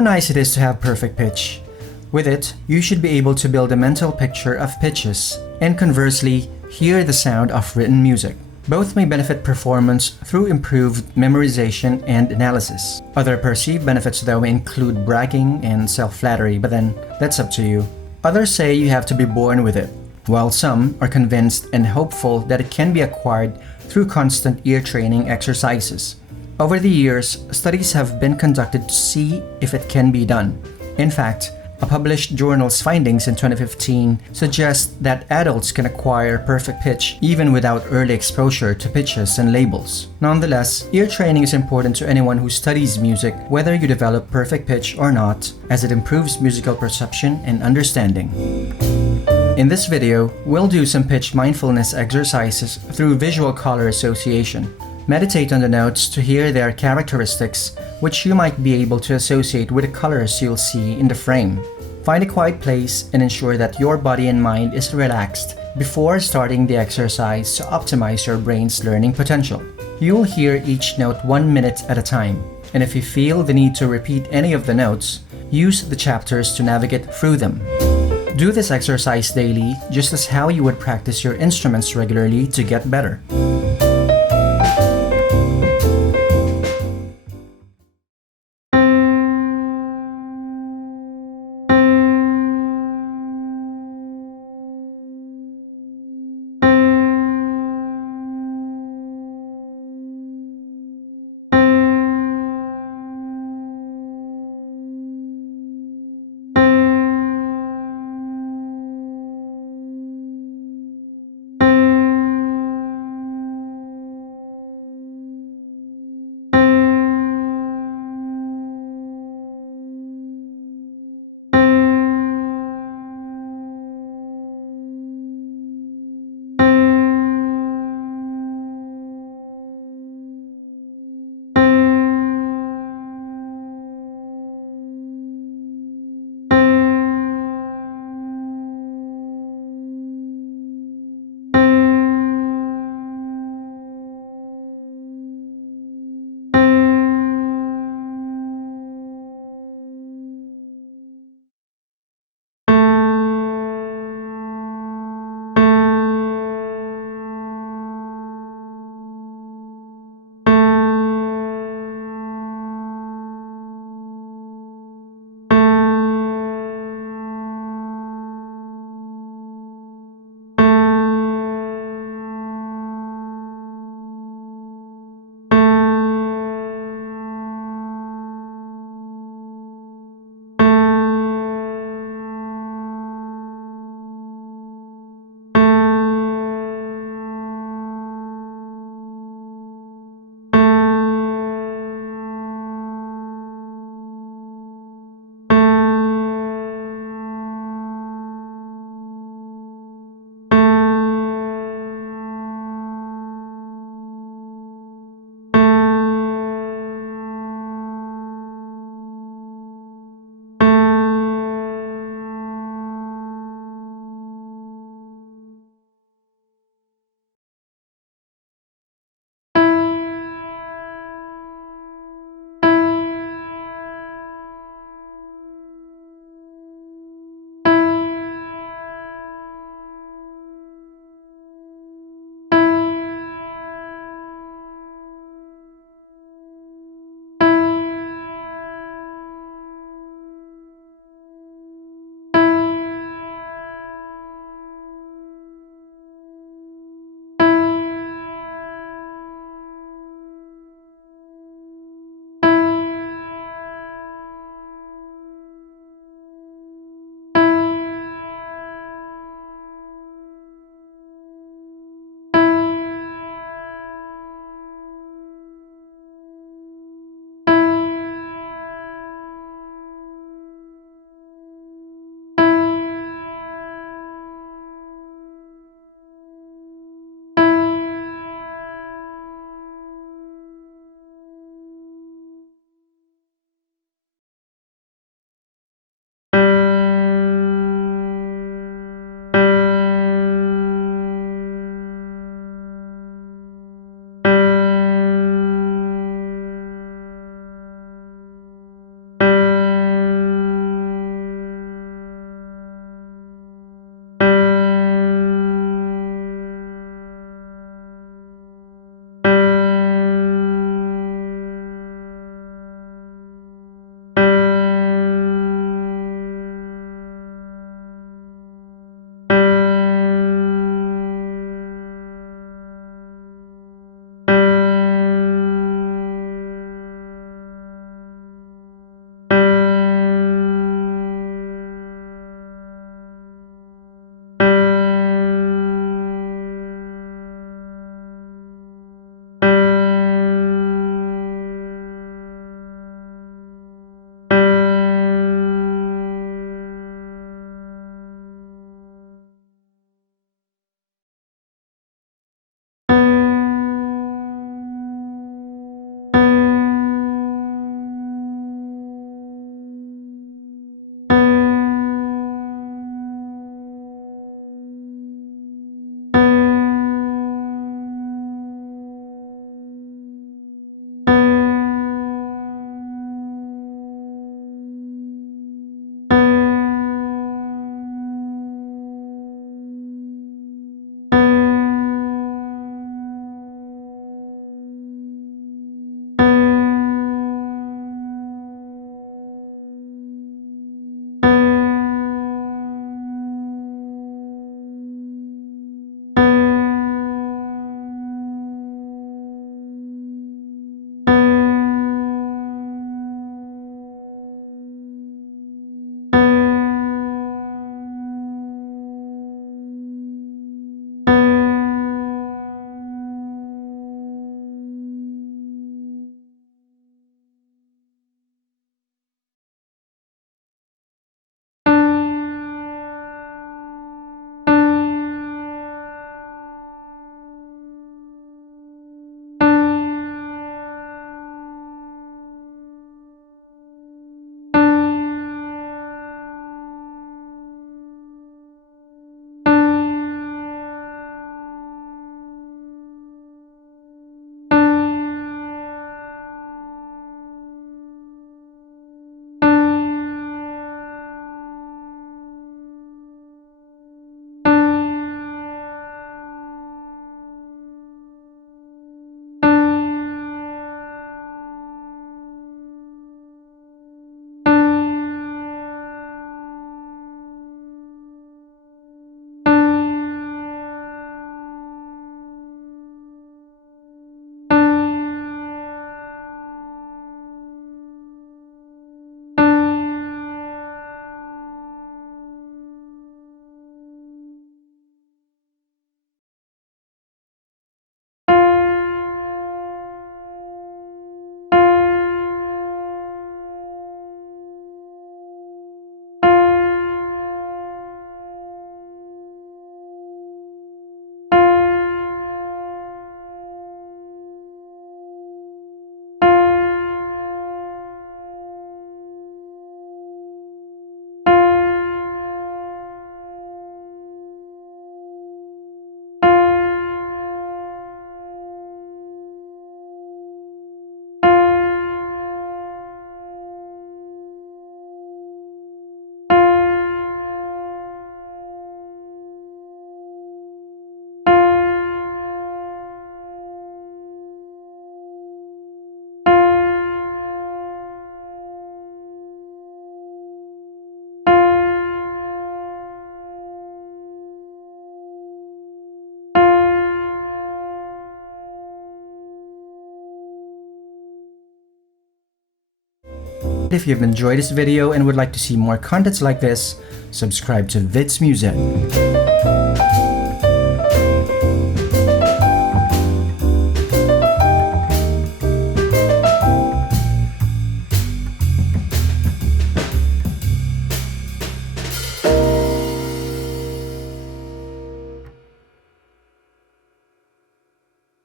How nice it is to have perfect pitch. With it, you should be able to build a mental picture of pitches, and conversely, hear the sound of written music. Both may benefit performance through improved memorization and analysis. Other perceived benefits though include bragging and self-flattery, but then that's up to you. Others say you have to be born with it, while some are convinced and hopeful that it can be acquired through constant ear training exercises. Over the years, studies have been conducted to see if it can be done. In fact, a published journal's findings in 2015 suggest that adults can acquire perfect pitch even without early exposure to pitches and labels. Nonetheless, ear training is important to anyone who studies music, whether you develop perfect pitch or not, as it improves musical perception and understanding. In this video, we'll do some pitch mindfulness exercises through visual color association. Meditate on the notes to hear their characteristics, which you might be able to associate with the colors you'll see in the frame. Find a quiet place and ensure that your body and mind is relaxed before starting the exercise to optimize your brain's learning potential. You'll hear each note 1 minute at a time, and if you feel the need to repeat any of the notes, use the chapters to navigate through them. Do this exercise daily, just as how you would practice your instruments regularly to get better. If you've enjoyed this video and would like to see more contents like this, subscribe to Vid's Music.